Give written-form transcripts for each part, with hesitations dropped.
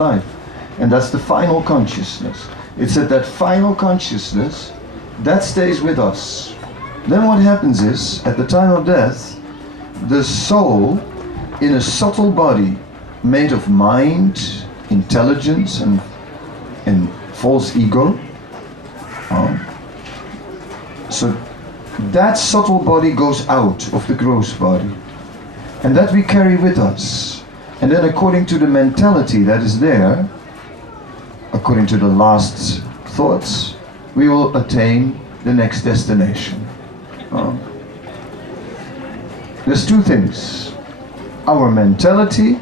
life. And that's the final consciousness. It's at that final consciousness that stays with us. Then what happens is, at the time of death, the soul in a subtle body made of mind, intelligence and false ego, so that subtle body goes out of the gross body, and that we carry with us. And then according to the mentality that is there, according to the last thoughts, we will attain the next destination. There's two things: our mentality,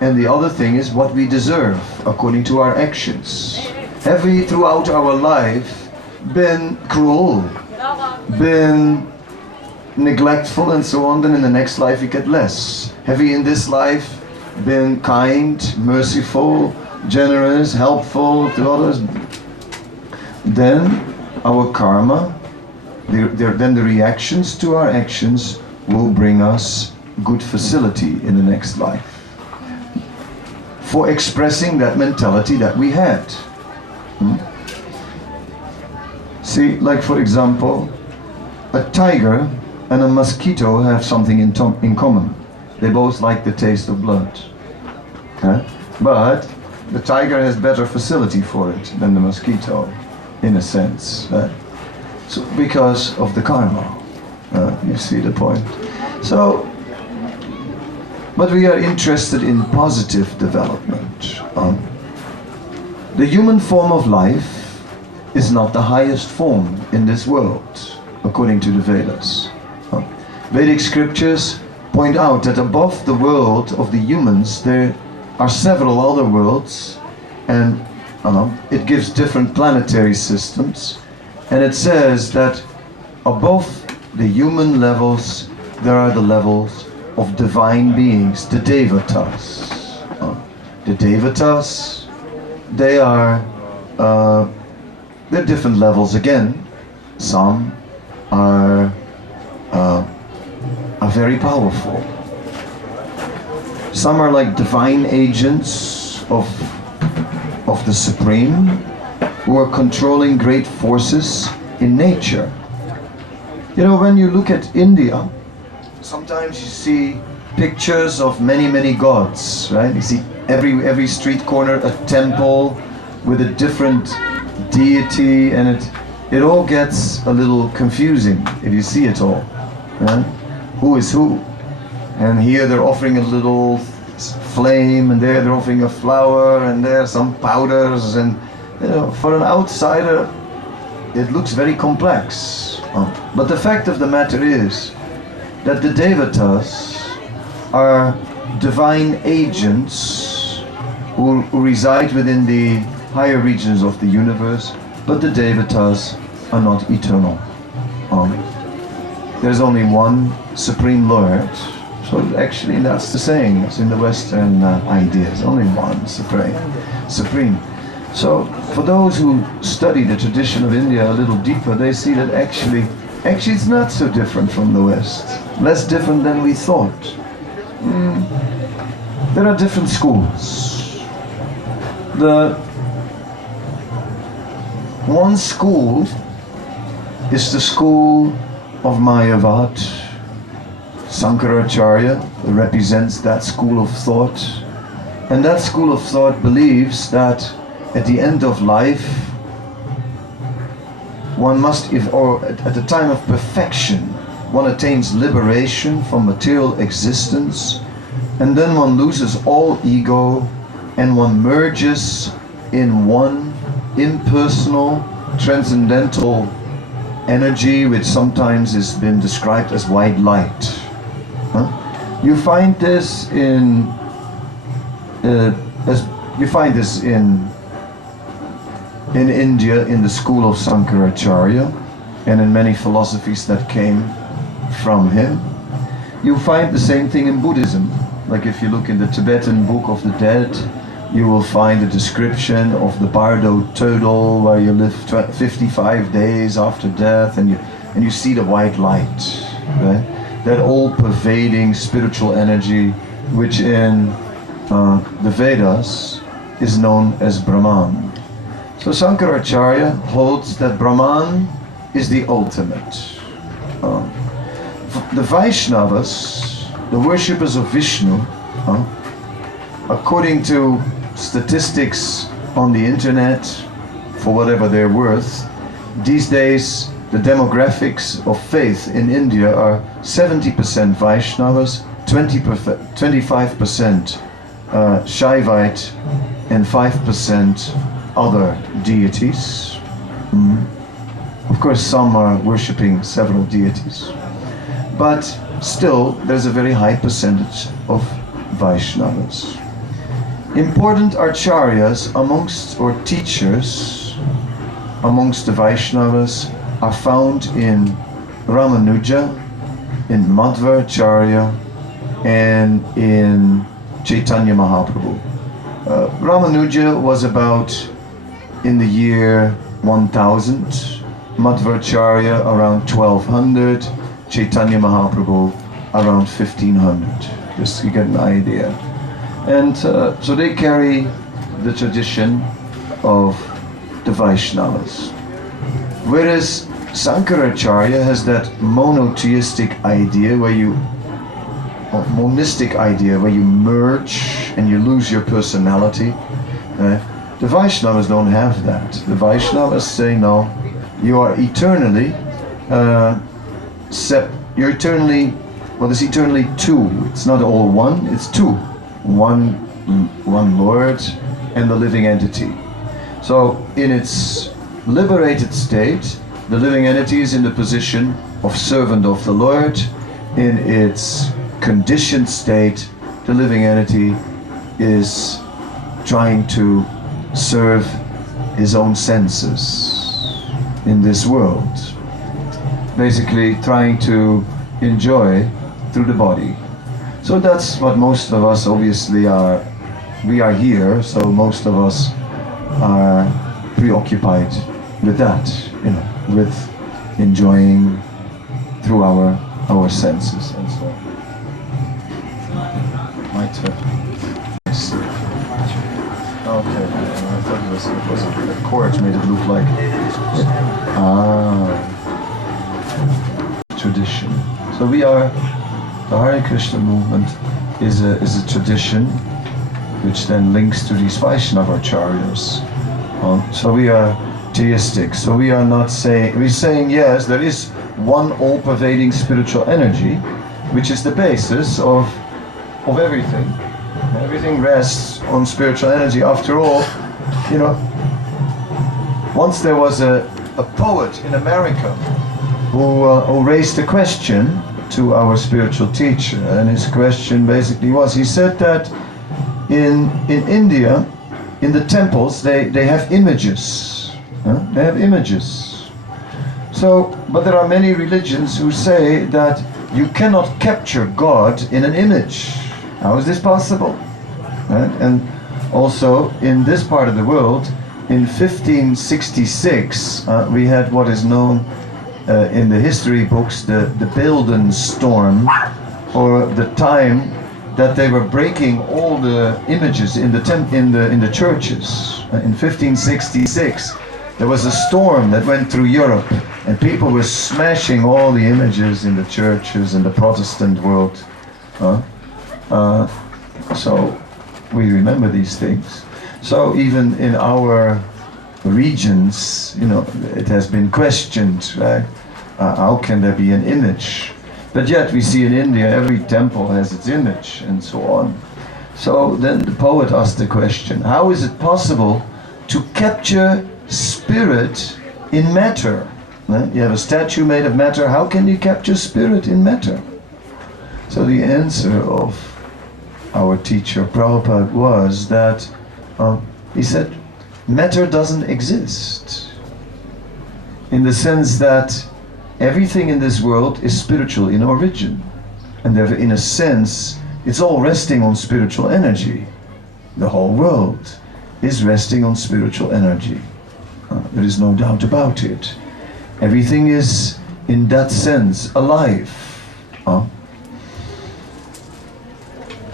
and the other thing is what we deserve according to our actions. Have we throughout our life been cruel, been neglectful and so on? Then in the next life we get less. Have we in this life been kind, merciful, generous, helpful to others? Then our karma, then the reactions to our actions will bring us good facility in the next life for expressing that mentality that we had. See, like for example, a tiger and a mosquito have something in common. They both like the taste of blood. But the tiger has better facility for it than the mosquito, in a sense. So because of the karma. You see the point. So, but we are interested in positive development. The human form of life is not the highest form in this world, according to the Vedas. Vedic scriptures point out that above the world of the humans there are several other worlds, and it gives different planetary systems, and it says that above the human levels there are the levels of divine beings, the Devatas. The Devatas, they are they're different levels again. Some are very powerful. Some are like divine agents of the Supreme, who are controlling great forces in nature. You know, when you look at India, sometimes you see pictures of many gods, right? You see every street corner a temple with a different deity, and it all gets a little confusing if you see it all. Right? Who is who? And here they're offering a little flame, and there they're offering a flower, and there some powders, and you know, for an outsider it looks very complex. But the fact of the matter is that the Devatas are divine agents who reside within the higher regions of the universe, but the Devatas are not eternal. There's only one Supreme Lord. So actually that's the saying, it's in the Western ideas, only one Supreme. So for those who study the tradition of India a little deeper, they see that actually it's not so different from the West. Less different than we thought. There are different schools. The one school is the school of Mayavad. Sankaracharya represents that school of thought. And that school of thought believes that at the end of life, one must, or at the time of perfection, one attains liberation from material existence, and then one loses all ego, and one merges in one impersonal, transcendental energy, which sometimes has been described as white light. You find this in India, in the school of Sankaracharya, and in many philosophies that came from him. You find the same thing in Buddhism. Like if you look in the Tibetan Book of the Dead, you will find a description of the Bardo turtle, where you live 55 days after death, and you see the white light, right? That all-pervading spiritual energy, which in the Vedas is known as Brahman. So Shankaracharya holds that Brahman is the ultimate. The Vaishnavas, the worshippers of Vishnu, according to statistics on the internet, for whatever they're worth, these days the demographics of faith in India are 70% Vaishnavas, 25% Shaivite, and 5% other deities. Of course, some are worshipping several deities, but still there's a very high percentage of Vaishnavas. Important acharyas amongst, or teachers amongst the Vaishnavas, are found in Ramanuja, in Madhvacharya, and in Chaitanya Mahaprabhu. Ramanuja was about in the year 1000, Madhvacharya around 1200, Chaitanya Mahaprabhu around 1500, just to get an idea. And so they carry the tradition of the Vaishnavas. Whereas Sankaracharya has that monotheistic idea where you, or monistic idea where you merge and you lose your personality. The Vaishnavas don't have that. The Vaishnavas say, no, you are eternally, you're eternally, well, there's eternally two. It's not all one, it's two. One Lord and the living entity. So in its liberated state, the living entity is in the position of servant of the Lord. In its conditioned state, the living entity is trying to serve his own senses in this world. Basically trying to enjoy through the body. So that's what most of us obviously are. We are here, so most of us are preoccupied with that, with enjoying through our senses and so on. My turn. Yes. Okay, I thought it was the chords made it look like tradition. So we are, the Hare Krishna movement is a tradition which then links to these Vaishnava acharyas. So we are theistic. So we are not saying, we're saying yes, there is one all-pervading spiritual energy, which is the basis of everything. Everything rests on spiritual energy. After all, once there was a poet in America who raised a question to our spiritual teacher, and his question basically was, he said that in India, in the temples, they have images. They have images. So, but there are many religions who say that you cannot capture God in an image. How is this possible? Right? And also, in this part of the world, in 1566, we had what is known in the history books, the Beelden storm, or the time that they were breaking all the images in the churches. In 1566, there was a storm that went through Europe, and people were smashing all the images in the churches in the Protestant world. So we remember these things. So even in our regions, it has been questioned, right? How can there be an image? But yet we see in India, every temple has its image and so on. So then the poet asked the question, how is it possible to capture spirit in matter? You have a statue made of matter, how can you capture spirit in matter? So the answer of our teacher Prabhupada was that, he said, matter doesn't exist. In the sense that everything in this world is spiritual in origin. And therefore, in a sense, it's all resting on spiritual energy. The whole world is resting on spiritual energy. There is no doubt about it. Everything is, in that sense, alive.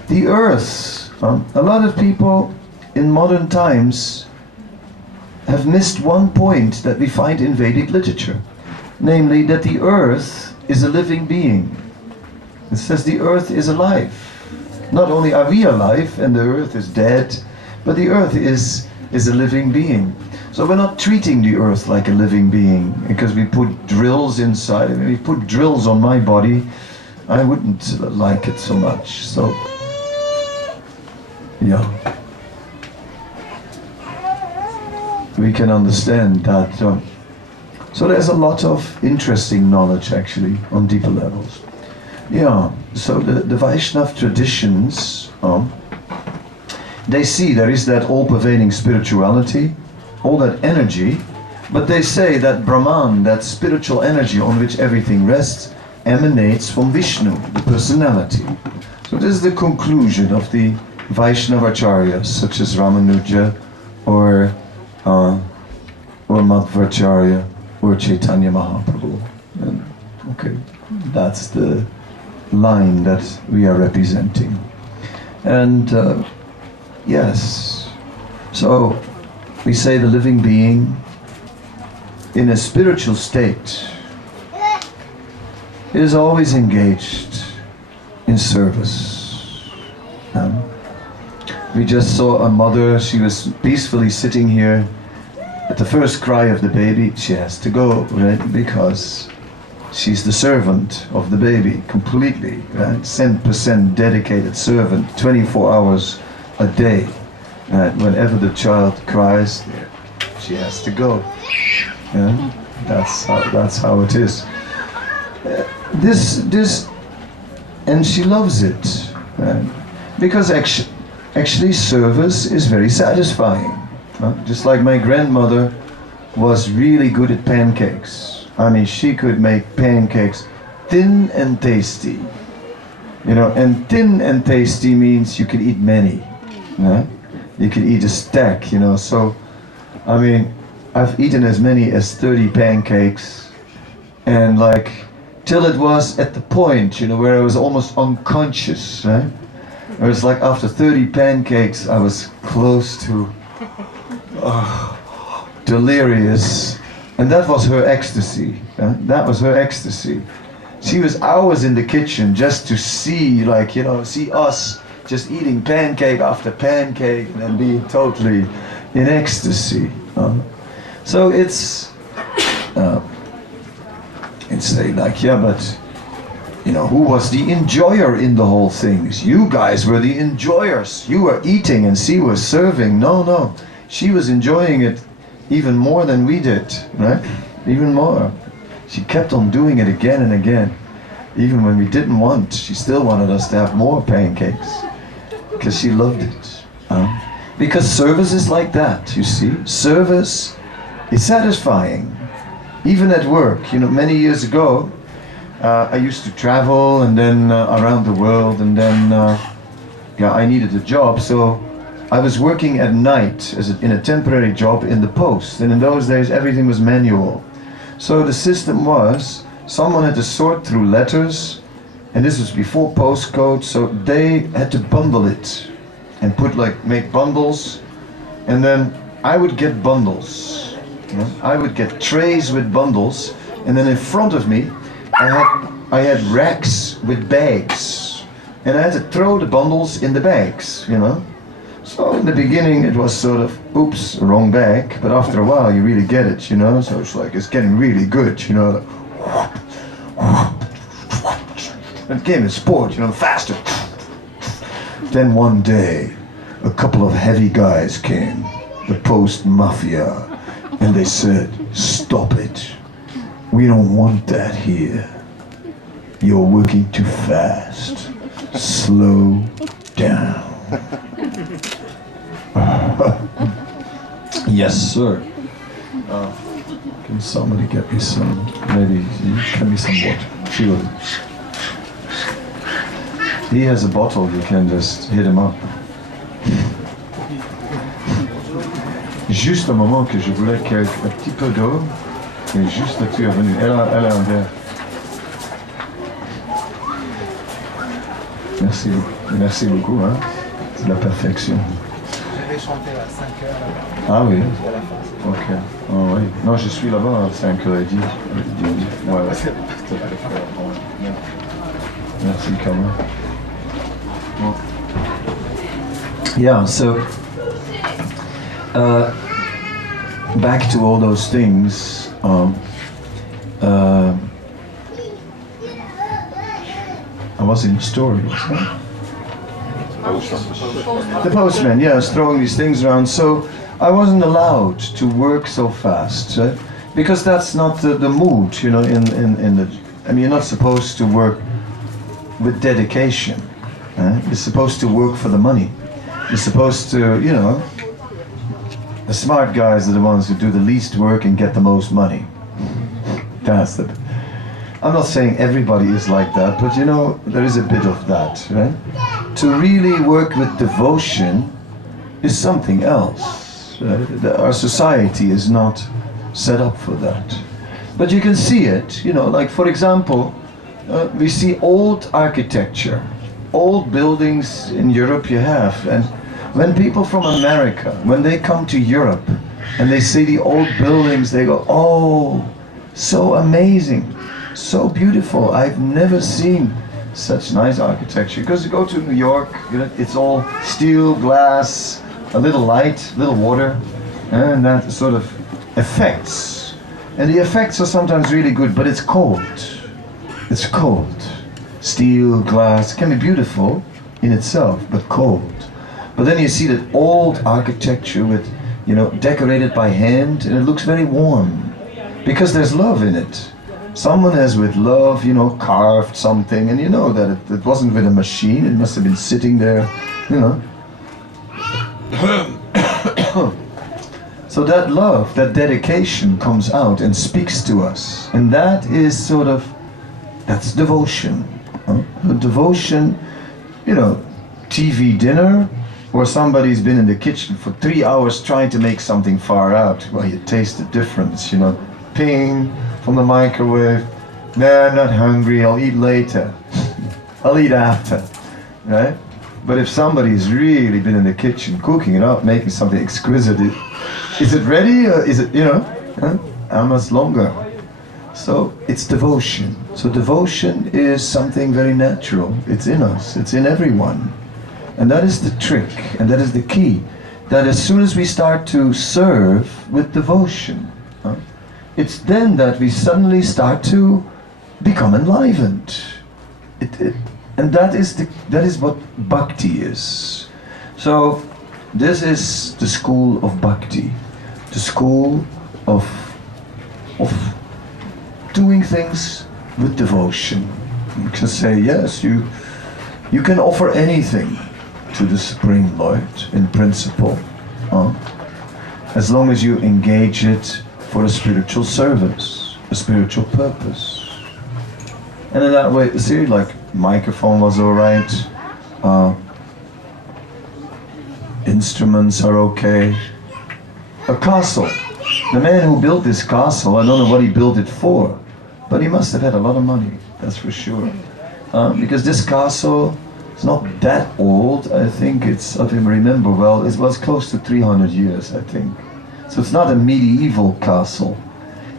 The earth, a lot of people in modern times have missed one point that we find in Vedic literature, namely that the earth is a living being. It says the earth is alive. Not only are we alive and the earth is dead, but the earth is a living being. So we're not treating the earth like a living being because we put drills inside. If we put drills on my body, I wouldn't like it so much. So, yeah. We can understand that. So there's a lot of interesting knowledge actually on deeper levels. Yeah, so the Vaishnava traditions, they see there is that all-pervading spirituality, all that energy, but they say that Brahman, that spiritual energy on which everything rests, emanates from Vishnu, the personality. So this is the conclusion of the Vaishnava acharyas, such as Ramanuja or Madhvacharya or Chaitanya Mahaprabhu. And, okay, that's the line that we are representing. And yes, so we say the living being in a spiritual state is always engaged in service. We just saw a mother, she was peacefully sitting here. At the first cry of the baby, she has to go, right? Because she's the servant of the baby, completely, right? 100% dedicated servant, 24 hours a day. Right? Whenever the child cries, she has to go. Yeah? That's how it is. This, and she loves it, right? Because actually service is very satisfying. Just like my grandmother was really good at pancakes. I mean, she could make pancakes thin and tasty. You know, and thin and tasty means you can eat many. You can eat a stack, you know. So, I mean, I've eaten as many as 30 pancakes, and like, till it was at the point, you know, where I was almost unconscious, right? It was like after 30 pancakes, I was close to delirious, and that was her ecstasy. That was her ecstasy. She was hours in the kitchen just to see, like, you know, see us just eating pancake after pancake and being totally in ecstasy. So it's like, yeah, but you know, who was the enjoyer in the whole thing? You guys were the enjoyers. You were eating and she was serving. No. She was enjoying it even more than we did, right? Even more. She kept on doing it again and again. Even when we didn't want, she still wanted us to have more pancakes. Because she loved it. Because service is like that, you see. Service is satisfying. Even at work, you know, many years ago, I used to travel and then around the world, and then I needed a job, so I was working at night in a temporary job in the post, and in those days everything was manual. So the system was, someone had to sort through letters, and this was before postcode, so they had to bundle it and make bundles, and then I would get bundles. You know? I would get trays with bundles, and then in front of me I had racks with bags, and I had to throw the bundles in the bags, you know. So in the beginning it was sort of, oops, wrong bag, but after a while you really get it, you know. So it's like, it's getting really good, you know. It became a sport, you know, faster. Then one day, a couple of heavy guys came, the post mafia, and they said, stop it. We don't want that here. You're working too fast. Slow down. Yes, sir. Can somebody get me some, maybe, get me some water? Sure. He has a bottle, you can just hit him up. Juste un moment que je voulais un petit peu d'eau, et juste là-dessus est revenue. Elle a un verre. Merci beaucoup, hein. C'est la perfection. chanter à 5 heures là-bas. Ah oui. À la fin, c'est- Ok. Ah oui. Non, je suis là-bas à 5h10. Ouais, ouais. c'est- Ouais. Merci quand même. Well, yeah, so back to all those things. I was in the story, wasn't I? The postman, yes, throwing these things around. So I wasn't allowed to work so fast, right? Because that's not the mood, you know. In the, I mean, you're not supposed to work with dedication. You're supposed to work for the money. You're supposed to, you know. The smart guys are the ones who do the least work and get the most money. That's the. I'm not saying everybody is like that, but you know, there is a bit of that, right? To really work with devotion is something else. Right? Our society is not set up for that. But you can see it, you know, like for example, we see old architecture, old buildings in Europe you have, and when people from America, when they come to Europe and they see the old buildings, they go, oh, so amazing. So beautiful. I've never seen such nice architecture. Because you go to New York, you know, it's all steel, glass, a little light, a little water, and that sort of effects. And the effects are sometimes really good, but it's cold. It's cold. Steel, glass can be beautiful in itself, but cold. But then you see that old architecture with, you know, decorated by hand, and it looks very warm because there's love in it. Someone has with love, you know, carved something, and you know that it wasn't with a machine, it must have been sitting there, you know. So that love, that dedication comes out and speaks to us. And that is sort of, that's devotion. Devotion, you know, TV dinner, or somebody's been in the kitchen for 3 hours trying to make something far out. Well, you taste the difference, you know. Ping from the microwave. Nah, I'm not hungry, I'll eat later. I'll eat after, right? But if somebody's really been in the kitchen cooking it up, making something exquisite, is it ready or is it, you know, how much longer? So it's devotion. So devotion is something very natural. It's in us, it's in everyone. And that is the trick, and that is the key. That as soon as we start to serve with devotion, it's then that we suddenly start to become enlivened. And that is what bhakti is. So this is the school of bhakti, the school of doing things with devotion. You can say, yes, you can offer anything to the Supreme Lord in principle, as long as you engage it for a spiritual service, a spiritual purpose. And in that way, see, like microphone was alright, instruments are okay. A castle. The man who built this castle, I don't know what he built it for, but he must have had a lot of money, that's for sure. Because this castle is not that old. I think it's, if I remember well, it was close to 300 years, I think. So it's not a medieval castle.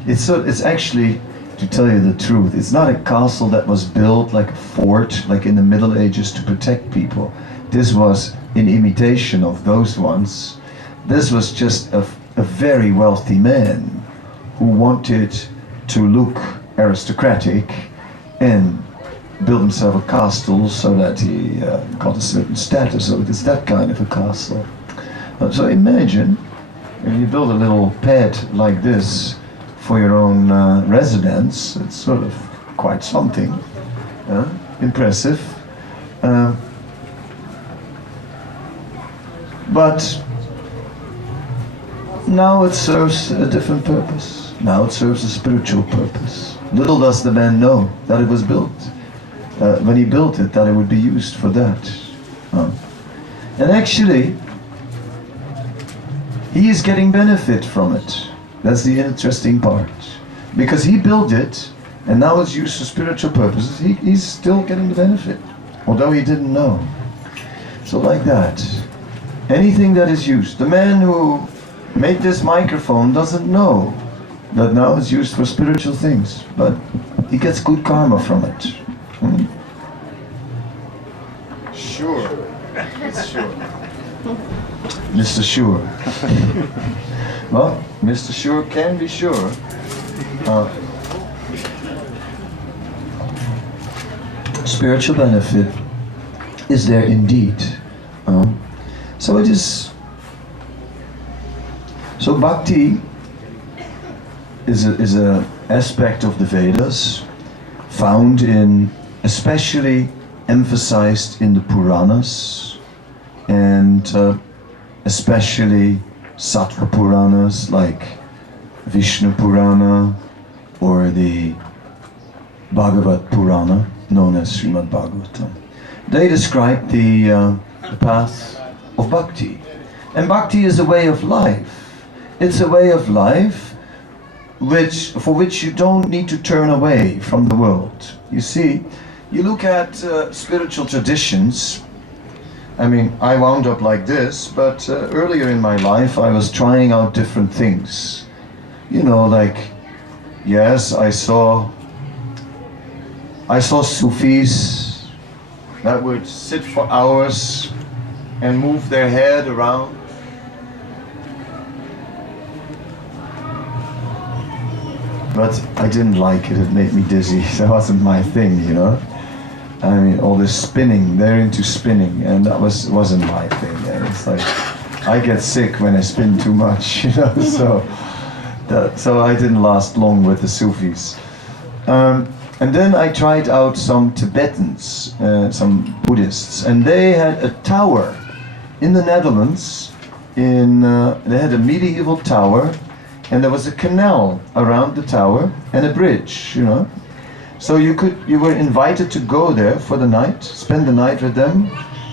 It's actually, to tell you the truth, it's not a castle that was built like a fort, like in the Middle Ages to protect people. This was in imitation of those ones. This was just a very wealthy man who wanted to look aristocratic and build himself a castle so that he got a certain status. So it's that kind of a castle. So imagine, you build a little pad like this for your own residence. It's sort of quite something, impressive. But now it serves a different purpose. Now it serves a spiritual purpose. Little does the man know that it was built, when he built it, that it would be used for that. And actually, he is getting benefit from it. That's the interesting part. Because he built it, and now it's used for spiritual purposes, he's still getting the benefit, although he didn't know. So like that. Anything that is used. The man who made this microphone doesn't know that now it's used for spiritual things, but he gets good karma from it. Hmm? Sure. It's sure. Mr. Sure. Well, Mr. Sure can be sure. Spiritual benefit is there indeed. So it is. So bhakti is a aspect of the Vedas found in, especially emphasized in the Puranas, and especially Sattva Puranas like Vishnu Purana or the Bhagavat Purana, known as Srimad Bhagavatam. They describe the path of bhakti. And bhakti is a way of life. It's a way of life for which you don't need to turn away from the world. You see, you look at spiritual traditions. I mean, I wound up like this, but earlier in my life I was trying out different things. You know, like, yes, I saw Sufis that would sit for hours and move their head around. But I didn't like it made me dizzy. That wasn't my thing, you know. I mean, all this spinning, they're into spinning, and that wasn't my thing. And it's like, I get sick when I spin too much, you know, so I didn't last long with the Sufis. And then I tried out some Tibetans, some Buddhists, and they had a tower in the Netherlands. They had a medieval tower, and there was a canal around the tower and a bridge, you know. So you were invited to go there for the night, spend the night with them,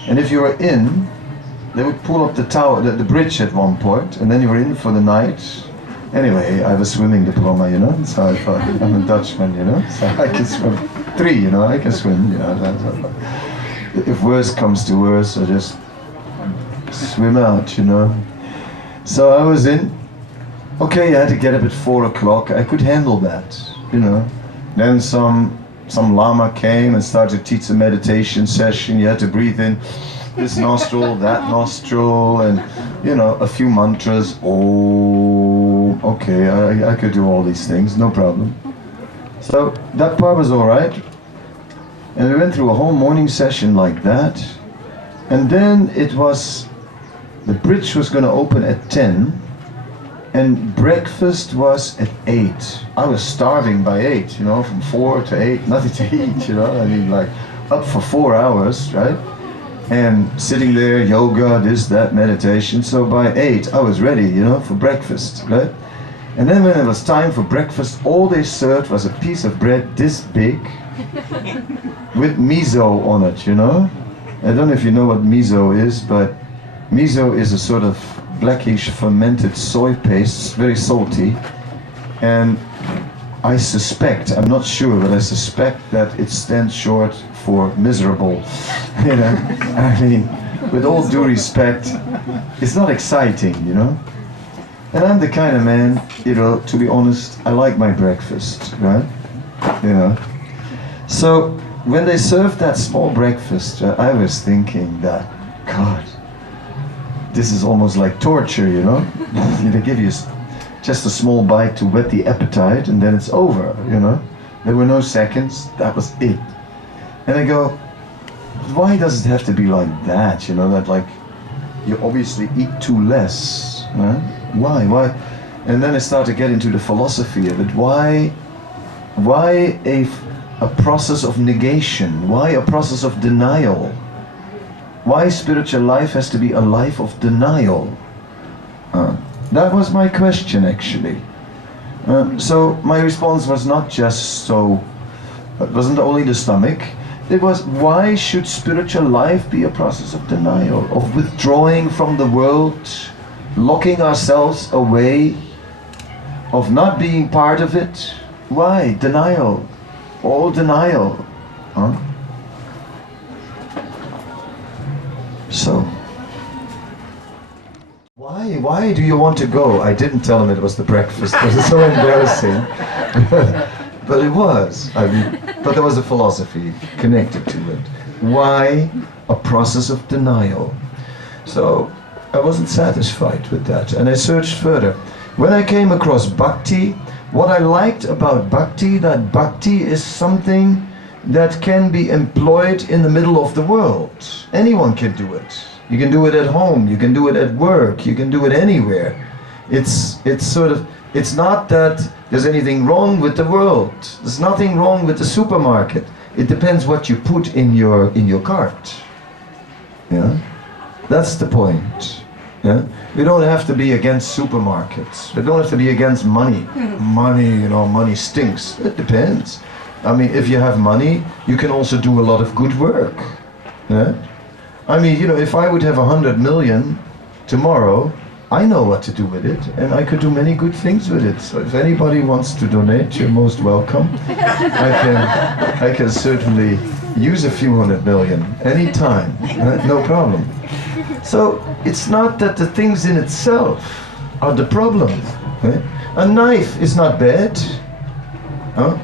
and if you were in, they would pull up the tower, the bridge at one point, and then you were in for the night. Anyway, I have a swimming diploma, you know, so I thought, I'm a Dutchman, you know, so I can swim. 3, you know, I can swim, you know. If worse comes to worse, I just swim out, you know. So I was in. Okay, I had to get up at 4 o'clock. I could handle that, you know. Then some lama came and started to teach a meditation session. You had to breathe in this nostril, that nostril, and, you know, a few mantras. Oh, okay, I could do all these things, no problem. So that part was all right. And we went through a whole morning session like that. And then the bridge was going to open at 10. And breakfast was at 8. I was starving by 8, you know, from 4 to 8, nothing to eat, you know. I mean, like, up for 4 hours, right? And sitting there, yoga, this, that, meditation. So by 8, I was ready, you know, for breakfast, right? And then when it was time for breakfast, all they served was a piece of bread this big with miso on it, you know. I don't know if you know what miso is, but miso is a sort of blackish fermented soy paste, very salty, and I suspect, I'm not sure, but I suspect that it stands short for miserable, you know. I mean, with all due respect, it's not exciting, you know. And I'm the kind of man, you know, to be honest, I like my breakfast, right? You know. So when they served that small breakfast, I was thinking that, God, this is almost like torture, you know. They give you just a small bite to whet the appetite, and then it's over, you know. There were no seconds, that was it. And I go, why does it have to be like that, you know, that like, you obviously eat too less, huh? Why? And then I start to get into the philosophy of it. Why a process of negation? Why a process of denial? Why spiritual life has to be a life of denial? That was my question, actually. So my response was not just so, it wasn't only the stomach, it was, why should spiritual life be a process of denial, of withdrawing from the world, locking ourselves away, of not being part of it? Why? Denial. All denial. So, why do you want to go? I didn't tell him it was the breakfast. It was so embarrassing. But it was. I mean, but there was a philosophy connected to it. Why a process of denial? So I wasn't satisfied with that, and I searched further. When I came across bhakti, what I liked about bhakti, that bhakti is something that can be employed in the middle of the world. Anyone can do it. You can do it at home, you can do it at work, you can do it anywhere. It's not that there's anything wrong with the world. There's nothing wrong with the supermarket. It depends what you put in your cart. Yeah? That's the point. Yeah? We don't have to be against supermarkets. We don't have to be against money. Money, money stinks. It depends. I mean, if you have money, you can also do a lot of good work. Yeah? I mean, if I would have 100 million tomorrow, I know what to do with it, and I could do many good things with it. So if anybody wants to donate, you're most welcome. I can certainly use a few 100 million anytime, no problem. So it's not that the things in itself are the problem. A knife is not bad. A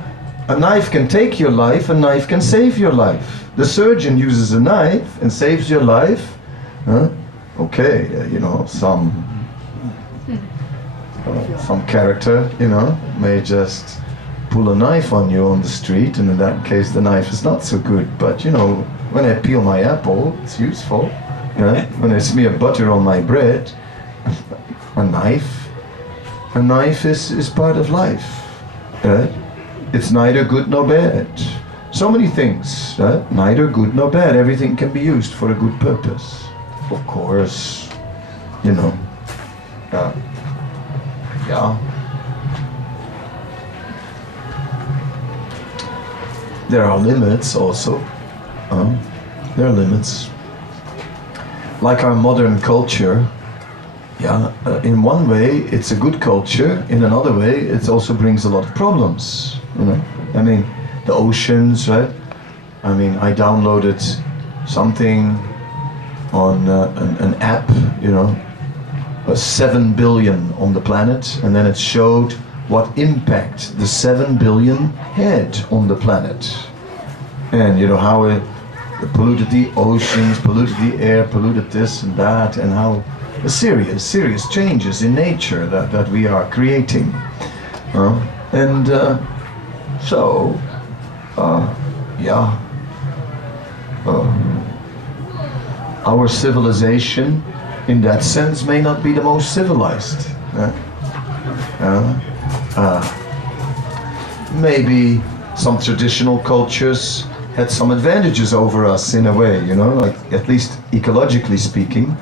knife can take your life, a knife can save your life. The surgeon uses a knife and saves your life. Okay, some character, may just pull a knife on you on the street, and in that case the knife is not so good. But when I peel my apple, it's useful. When I smear butter on my bread, a knife is part of life. It's neither good nor bad. So many things, neither good nor bad. Everything can be used for a good purpose. Of course, yeah. There are limits also. There are limits. Like our modern culture, in one way it's a good culture, in another way it also brings a lot of problems. I mean, the oceans, right? I mean, I downloaded something on an app, 7 billion on the planet, and then it showed what impact the 7 billion had on the planet. And how it polluted the oceans, polluted the air, polluted this and that, and how serious changes in nature that we are creating. Our civilization, in that sense, may not be the most civilized. Maybe some traditional cultures had some advantages over us in a way, like at least ecologically speaking.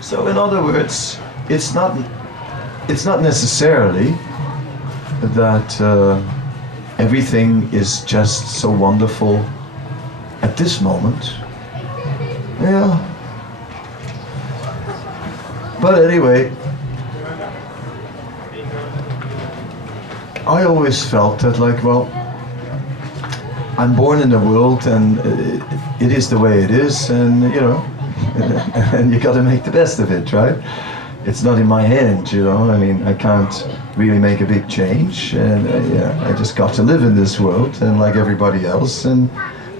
So in other words, it's not necessarily that everything is just so wonderful at this moment. Yeah. But anyway, I always felt that I'm born in the world, and it is the way it is, and and you gotta make the best of it, right? It's not in my hand, I mean, I can't really make a big change, and I just got to live in this world, and like everybody else, and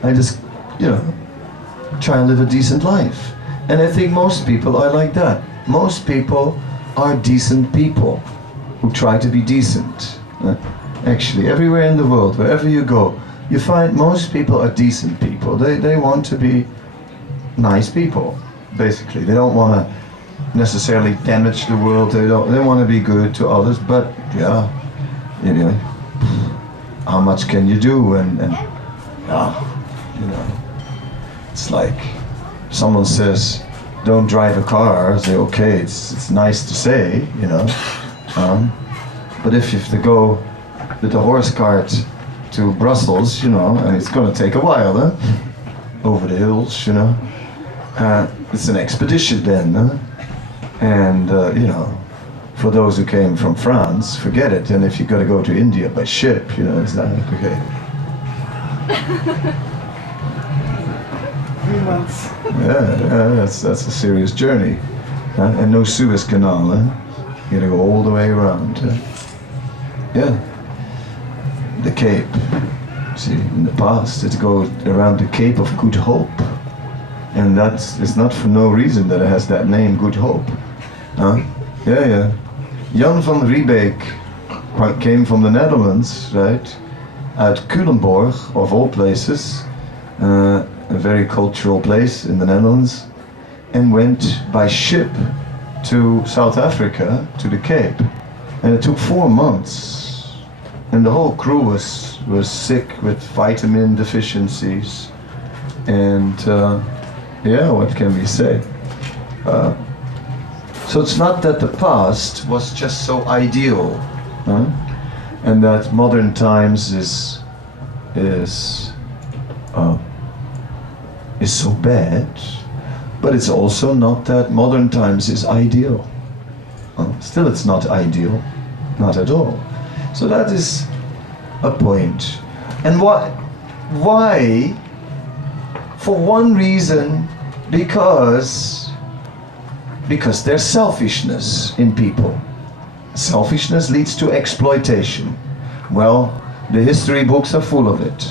I just, try and live a decent life. And I think most people are like that. Most people are decent people who try to be decent. Actually, everywhere in the world, wherever you go, you find most people are decent people. They want to be nice people, basically. They don't want to necessarily damage the world. They want to be good to others. But how much can you do? It's like someone says, "Don't drive a car." I say, okay, it's nice to say, but if you have to go with a horse cart to Brussels, and it's going to take a while, over the hills, it's an expedition then, and for those who came from France, forget it. And if you got to go to India by ship, it's not okay. 3 months. Yeah, that's a serious journey. And no Suez Canal, you gotta go all the way around. Yeah. The Cape. See, in the past, it goes around the Cape of Good Hope. And it's not for no reason that it has that name, Good Hope. Yeah. Jan van Riebeek came from the Netherlands, right? At Culemborg, of all places, a very cultural place in the Netherlands, and went by ship to South Africa, to the Cape. And it took 4 months. And the whole crew was sick with vitamin deficiencies. And yeah, what can we say? So it's not that the past was just so ideal, and that modern times is so bad, but it's also not that modern times is ideal. Still, it's not ideal, not at all. So that is a point. And why? For one reason, because there's selfishness in people. Selfishness leads to exploitation. Well, the history books are full of it.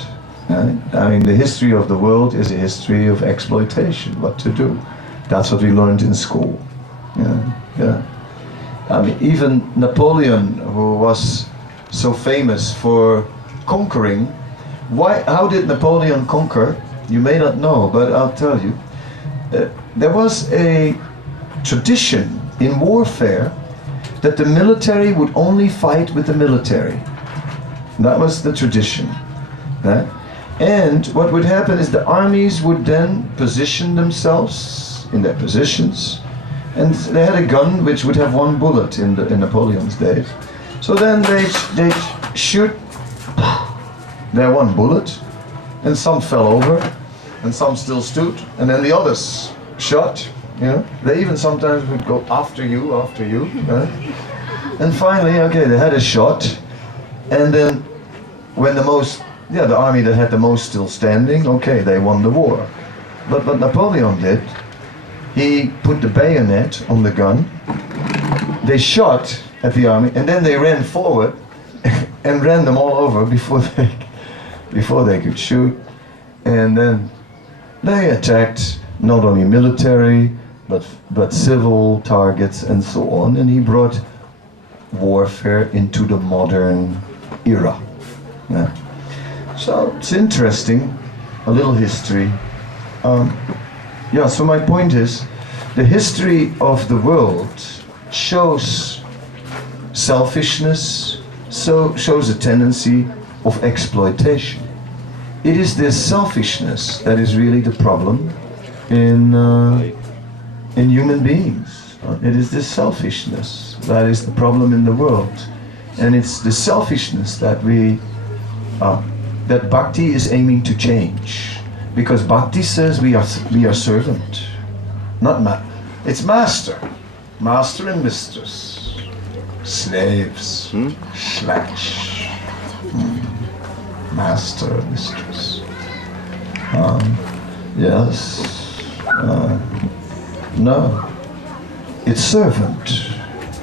Right? I mean, the history of the world is a history of exploitation, what to do. That's what we learned in school. Yeah. I mean, even Napoleon, who was so famous for conquering, how did Napoleon conquer? You may not know, but I'll tell you. There was a tradition in warfare that the military would only fight with the military. That was the tradition. Right? And what would happen is the armies would then position themselves in their positions, and they had a gun which would have 1 bullet in Napoleon's days. So then they'd shoot their 1 bullet, and some fell over, and some still stood, and then the others shot. They even sometimes would go after you, right? And finally, okay, they had a shot, and then when the army that had the most still standing, okay, they won the war. But what Napoleon did, he put the bayonet on the gun, they shot at the army, and then they ran forward and ran them all over before they could shoot, and then they attacked not only military, but civil targets and so on, and he brought warfare into the modern era. Yeah. So it's interesting, a little history. So my point is, the history of the world shows selfishness, shows a tendency of exploitation. It is this selfishness that is really the problem in human beings. It is this selfishness that is the problem in the world, and it's the selfishness that that Bhakti is aiming to change, because Bhakti says we are servant, not it's master and mistress, slaves, slash, master and mistress. No, it's servant.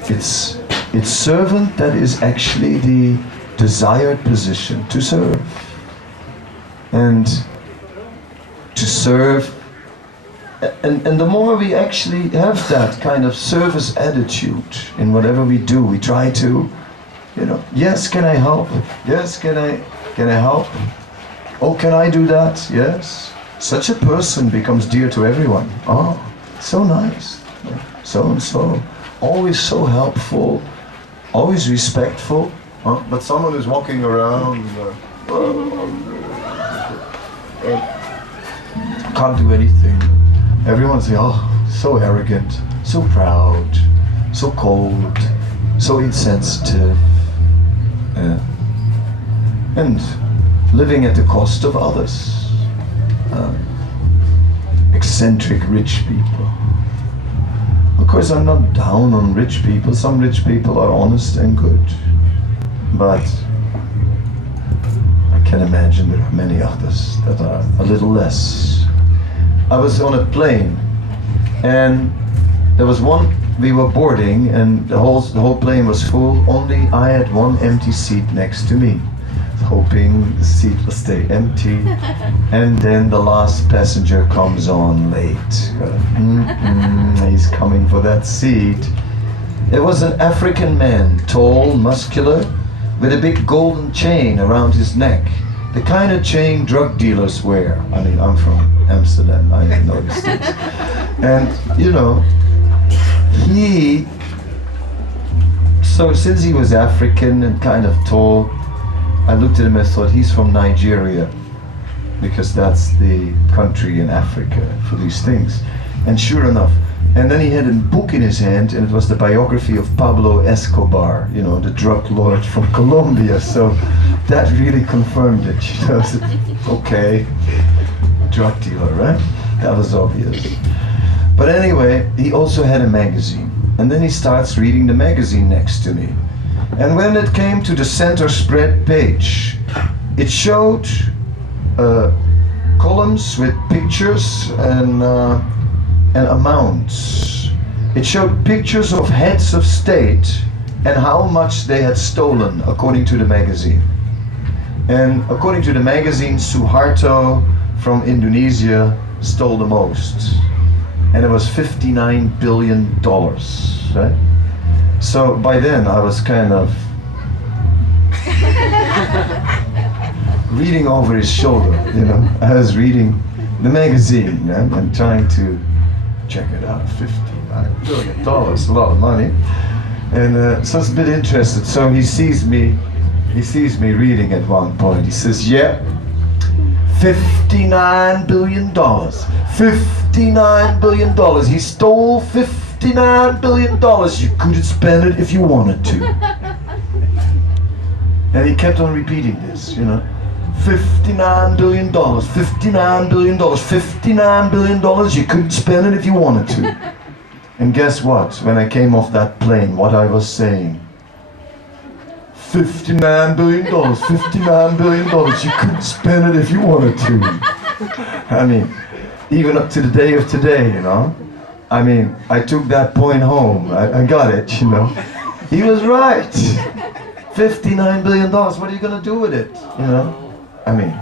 It's servant that is actually the desired position, to serve. And to serve, and the more we actually have that kind of service attitude in whatever we do, we try to, yes, can I help? Yes, can I help? Oh, can I do that? Yes. Such a person becomes dear to everyone. Oh, so nice. So and so. Always so helpful. Always respectful. But someone who's walking around can't do anything. Everyone's so arrogant, so proud, so cold, so insensitive. And living at the cost of others. Eccentric rich people. Of course, I'm not down on rich people. Some rich people are honest and good. But I can imagine there are many others that are a little less. I was on a plane, and There was one, we were boarding and the whole plane was full, only I had one empty seat next to me, hoping the seat will stay empty. And then the last passenger comes on late. He's coming for that seat. There was an African man, tall, muscular, with a big golden chain around his neck. The kind of chain drug dealers wear. I mean, I'm from Amsterdam, I didn't notice this. And, you know, so since he was African and kind of tall, I looked at him and thought, he's from Nigeria, because that's the country in Africa for these things. And sure enough, and then he had a book in his hand, and it was the biography of Pablo Escobar, you know, the drug lord from Colombia. So that really confirmed it, you know. Okay, drug dealer, right? That was obvious. But anyway, he also had a magazine. And then he starts reading the magazine next to me. And when it came to the center spread page, it showed columns with pictures and amounts. It showed pictures of heads of state and how much they had stolen according to the magazine. And according to the magazine, Suharto from Indonesia stole the most. And it was $59 billion, right? So by then I was kind of reading over his shoulder, you know. I was reading the magazine, right? And trying to check it out. $59 billion, a lot of money. And so I was a bit interested. So he sees me reading at one point. He says, yeah, $59 billion. $59 billion. He stole $59 billion. You couldn't spend it if you wanted to. And he kept on repeating this, you know. $59 billion, $59 billion, $59 billion. You couldn't spend it if you wanted to. And guess what? When I came off that plane, what I was saying. $59 billion, $59 billion. You couldn't spend it if you wanted to. I mean, even up to the day of today, you know. I mean, I took that point home. I got it, you know. He was right. $59 billion, what are you going to do with it, you know? I mean,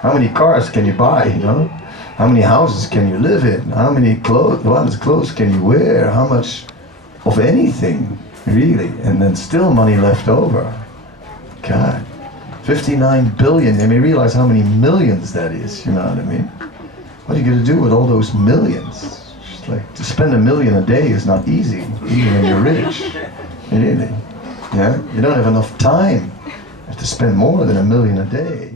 how many cars can you buy, you know? How many houses can you live in? How many clothes can you wear? How much of anything, really? And then still money left over. God, 59 billion, you may realize how many millions that is, you know what I mean? What are you going to do with all those millions? Just like, to spend $1 million a day is not easy, even when you're rich. Really. Yeah? You don't have enough time. You have to spend more than $1 million a day.